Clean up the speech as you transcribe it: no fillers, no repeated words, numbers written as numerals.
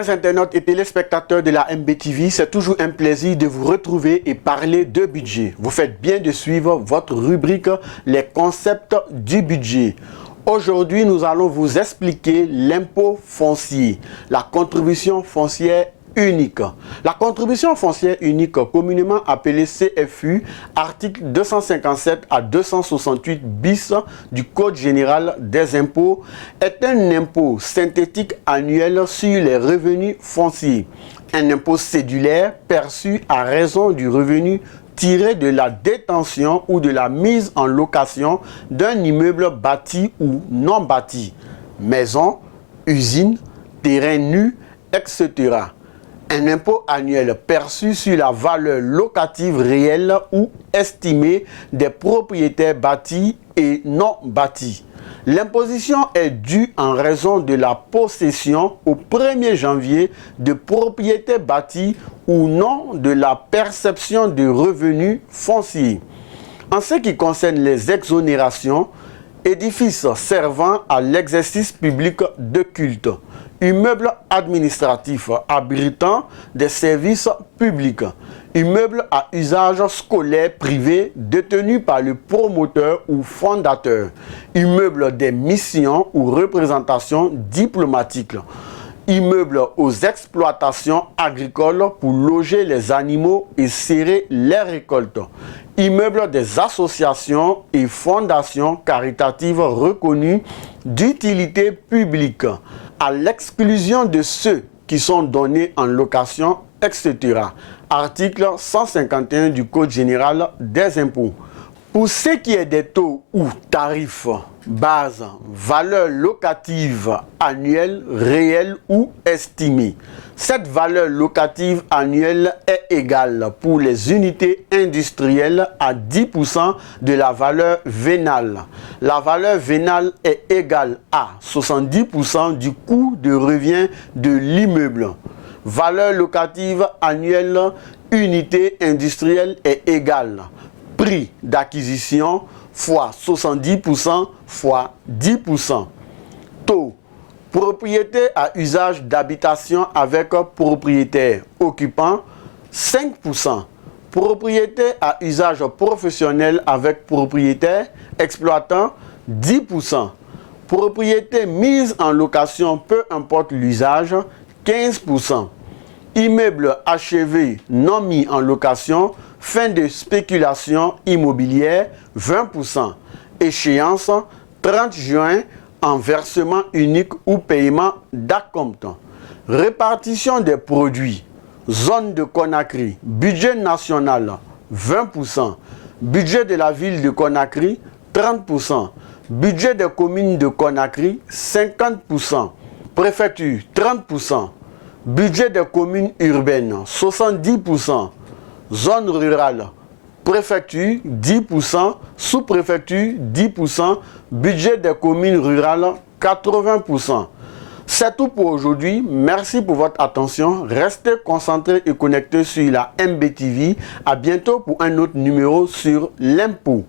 Chers internautes et téléspectateurs de la MBTV, c'est toujours un plaisir de vous retrouver et parler de budget. Vous faites bien de suivre votre rubrique Les concepts du budget. Aujourd'hui, nous allons vous expliquer l'impôt foncier, la contribution foncière unique. La contribution foncière unique, communément appelée CFU, article 257 à 268 bis du Code général des impôts, est un impôt synthétique annuel sur les revenus fonciers. Un impôt cédulaire perçu à raison du revenu tiré de la détention ou de la mise en location d'un immeuble bâti ou non bâti, maison, usine, terrain nu, etc. Un impôt annuel perçu sur la valeur locative réelle ou estimée des propriétaires bâtis et non bâtis. L'imposition est due en raison de la possession au 1er janvier de propriétaires bâtis ou non de la perception de revenus fonciers. En ce qui concerne les exonérations, édifices servant à l'exercice public de culte, immeubles administratifs abritant des services publics, immeubles à usage scolaire privé détenus par le promoteur ou fondateur, immeubles des missions ou représentations diplomatiques, immeubles aux exploitations agricoles pour loger les animaux et serrer les récoltes, immeubles des associations et fondations caritatives reconnues d'utilité publique, à l'exclusion de ceux qui sont donnés en location, etc. Article 151 du Code général des impôts. Pour ce qui est des taux ou tarifs, base, valeur locative annuelle, réelle ou estimée. Cette valeur locative annuelle est égale pour les unités industrielles à 10% de la valeur vénale. La valeur vénale est égale à 70% du coût de revient de l'immeuble. Valeur locative annuelle unité industrielle est égale prix d'acquisition fois 70% fois 10%. Taux propriété à usage d'habitation avec propriétaire occupant 5%. Propriété à usage professionnel avec propriétaire exploitant 10%. Propriété mise en location peu importe l'usage 15%. Immeuble achevé non mis en location, fin de spéculation immobilière 20%. Échéance 30 juin en versement unique ou paiement d'acompte. Répartition des produits. Zone de Conakry, budget national 20%. Budget de la ville de Conakry 30%. Budget des communes de Conakry 50%. Préfecture 30%. Budget des communes urbaines 70%. Zone rurale, préfecture 10%, sous-préfecture 10%, budget des communes rurales 80%. C'est tout pour aujourd'hui. Merci pour votre attention. Restez concentrés et connectés sur la MBTV. À bientôt pour un autre numéro sur l'impôt.